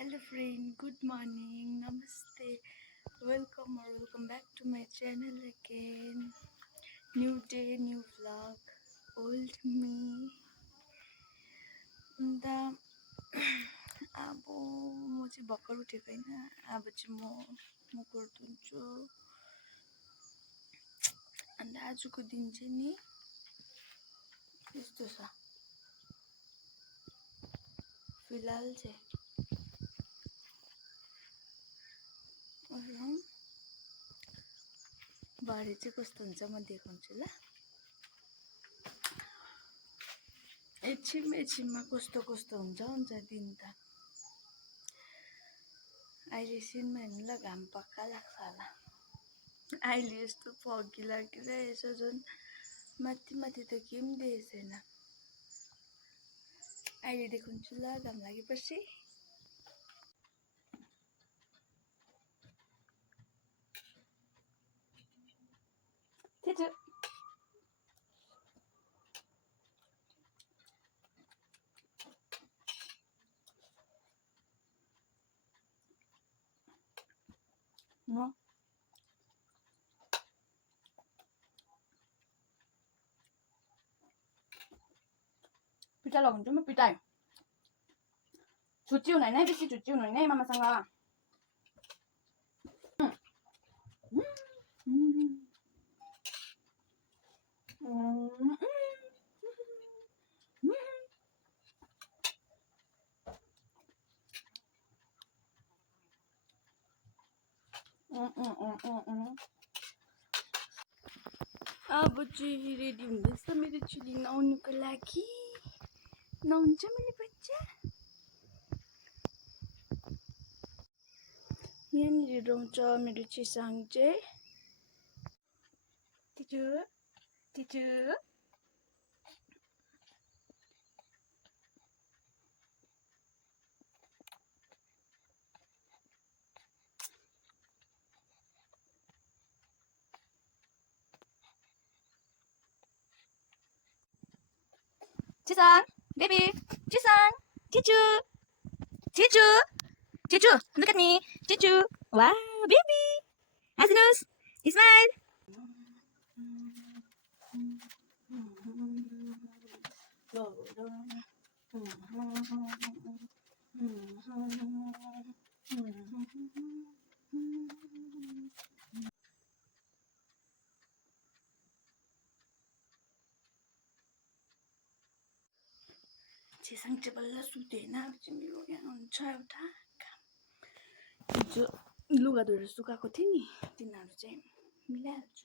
Hello friend, good morning, namaste, welcome back to my channel again. New day, new vlog, old me. अन्त अब म चाहिँ भर्खर उठेको होइन, अब चाहिँ म गर्छु। अन्त आजको दिन चाहिँ नि यस्तो छ। फिलहाल चाहिँ भरे चाहिँ कस्तो हुन्छ म देखाउँछु ल। एकछिनमा कस्तो हुन्छ दिन त। अहिले सिनमा हेर्नु ल, घाम पक्का लाग्छ होला। अहिले यस्तो फगी लागिरहेछ, झन् माथि त केही पनि देखेको छैन। अहिले देखाउँछु ल घाम लागेपछि। No. पिठा लगाउँछु म पिठा। छुच्ची हुनु होइन, बेसी छुच्ची हुनु होइन मामासँग। अब चाहिँ रेडी हुँदैछ मेरो छोरी नुहाउनुको लागि। नुहाउँछ मैले बच्चा। यहाँनिर नुहाउँछ मेरो चिसाङ चाहिँ। टिचु Chisang, baby, Chisang, Chichu, look at me, Chichu, wow, baby, how's your nose? Smile. Chisang चाहिँ बल्ल सुत्यो होइन, अब चाहिँ मेरो यहाँ हुन्छ एउटा काम। हिजो लुगा धोएर सुकाएको थिएँ नि, तिनीहरू चाहिँ मिलाइहाल्छु।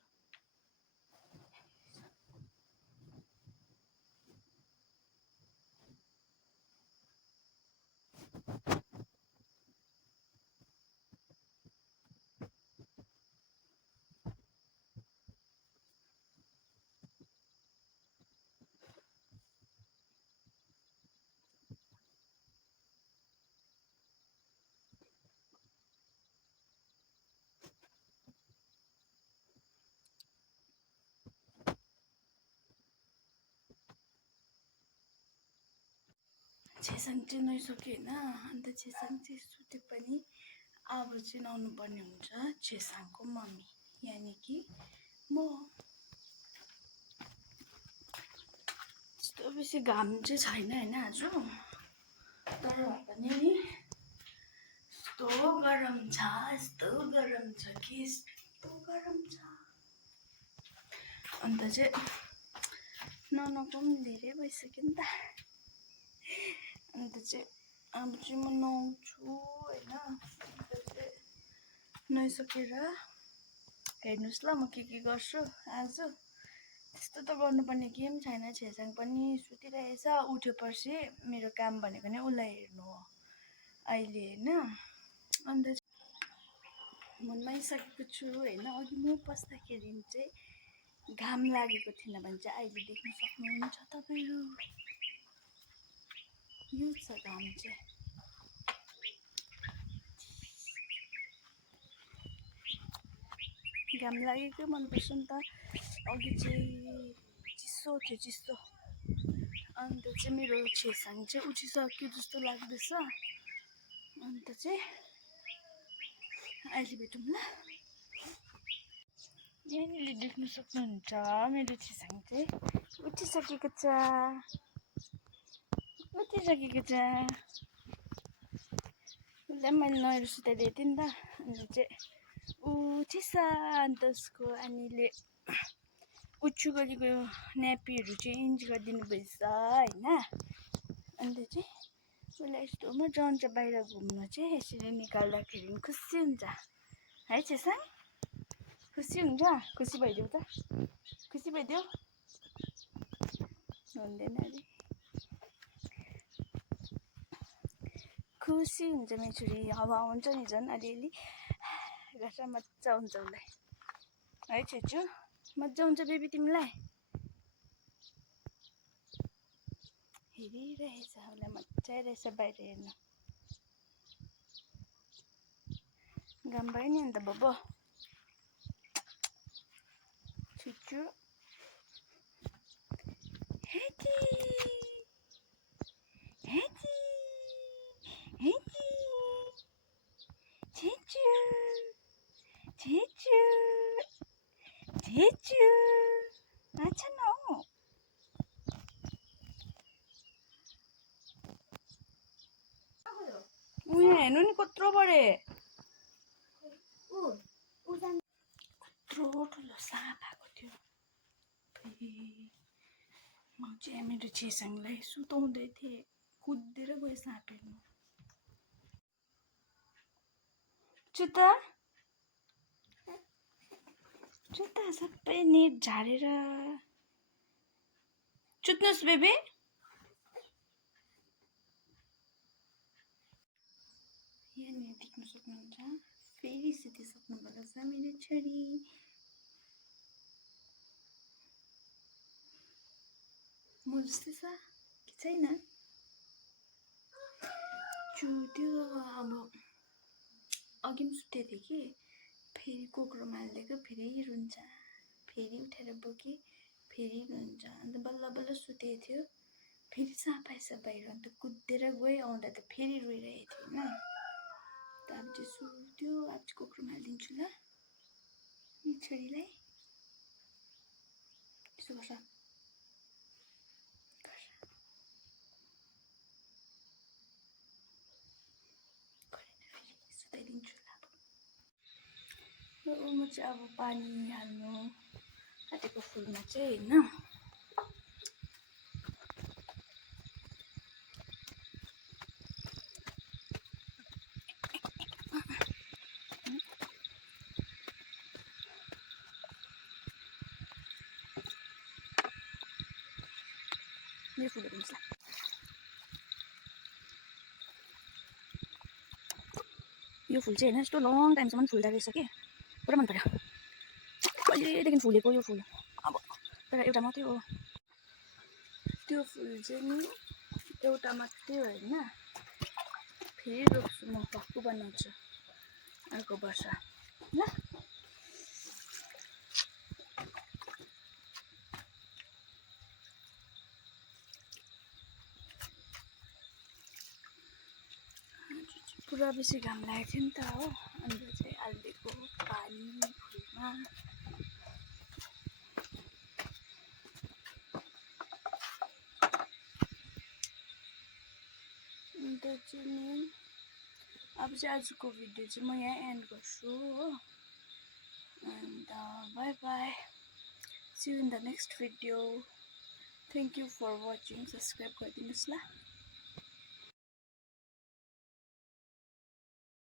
छेसाङ चाहिँ नुहाइसक्यो होइन, अन्त छेसाङ चाहिँ सुते पनि अब चाहिँ नुहाउनु पर्ने हुन्छ छेसाङको मम्मी, यानि कि म। त्यस्तो बेसी घाम चाहिँ छैन होइन आज, तर पनि यस्तो गरम छ कि यस्तो गरम छ। अन्त चाहिँ नुहाउनुको पनि धेरै भइसक्यो नि त। अन्त चाहिँ अब चाहिँ म नुहाउँछु होइन। अन्त चाहिँ नुहाइसकेर हेर्नुहोस् ल म के गर्छु आज। त्यस्तो त गर्नुपर्ने केही पनि छैन। छेसाङ पनि सुतिरहेछ, उठेपछि मेरो काम भनेको नै उसलाई हेर्नु हो अहिले होइन। अन्त म नुहाइसकेको छु होइन। अघि म पस्दाखेरि चाहिँ घाम लागेको थिएन भने चाहिँ अहिले देख्न सक्नुहुन्छ तपाईँहरू। यो छ घाम चाहिँ। घाम लागेकै मनपर्छ नि त। अघि चाहिँ चिसो थियो। अन्त चाहिँ मेरो छेसाङ चाहिँ उठिसक्यो जस्तो लाग्दैछ। अन्त चाहिँ अहिले भेटौँ ल। यहाँनिर देख्न सक्नुहुन्छ मेरो चिसाङ चाहिँ उठिसकेको छ। उसलाई मैले नुहाएर सुताइदिएको थिएँ नि त, अन्त चाहिँ उठिस। अन्त उसको आनीले उच्छु गरेको न्यापीहरू चेन्ज गरिदिनु भएछ होइन। अन्त चाहिँ उसलाई यस्तो मजा आउँछ बाहिर घुम्नु चाहिँ, यसरी निकाल्दाखेरि खुसी हुन्छ है चिसाङ? खुसी हुन्छ? खुसी भइदेऊ त, खुसी भइदेऊ। हुँदैन अरे, खुसी हुन्छ मेरो छोरी। हावा हुन्छ नि झन् अलिअलि गर्छ, मजा हुन्छ उसलाई है छेचु? मजा आउँछ बेबी तिमीलाई? हेरिरहेछ उसलाई, मजा आइरहेछ बाहिर हेर्नु। घाम भयो नि अन्त बब्बो छुच्चु। हेची हेची हेची छेचु छेचु छेचु। अच्छा न हौ, उयो हेर्नु नि कत्रो बढे, कत्रो ठुलो साँप आएको थियो। म चाहिँ मेरो चिसाङलाई सुताउँदै थिएँ, कुदेर गएँ साँप हेर्नु। जुत्ता जुत्ता सबै नेट झारेर। चुत्नुहोस् बेबी। यहाँनिर देख्न सक्नुहुन्छ फेरि सुतिसक्नु भएको छ मेरो छोरी। म जस्तै छ कि छैन? त्यो अब अघि पनि सुतेको थिएँ कि, फेरि कोक्रोमा हालिदिएको, फेरि रुन्छ, फेरि उठेर बोके, फेरि रुन्छ। अन्त बल्ल बल्ल सुतेको थियो, फेरि साँप आएछ बाहिर। अन्त कुदेर गएँ, आउँदा त फेरि रोइरहेको थियो होइन। त अब चाहिँ सुत्यो, अब चाहिँ कोक्रोमा हालिदिन्छु ल छोरीलाई। यसो गर्छ, सुताइदिन्छु ल। म चाहिँ अब पानी हाल्नु आँटेको फुलमा चाहिँ होइन। मेरो फुलहरू हुन्छ, यो फुल चाहिँ होइन यस्तो लङ टाइमसम्म फुल्दो रहेछ कि, पुरा मन पर्यो। कहिलेदेखि फुलेको यो फुल, अब तर एउटा मात्रै हो त्यो फुल चाहिँ नि, एउटा मात्रै हो होइन। फेरि रोप्छु म, भक्कु बनाउँछु अर्को वर्ष ल। पुरा बेसी घाम लागेको थियो नि त हो, अन्त चाहिँ हालिदिएको पानी फुलमा। अन्त चाहिँ नि अब चाहिँ आजको भिडियो चाहिँ म यहाँ एन्ड गर्छु हो। अन्त bye bye, see you in the next video. Thank you for watching, subscribe गरिदिनुहोस् ल।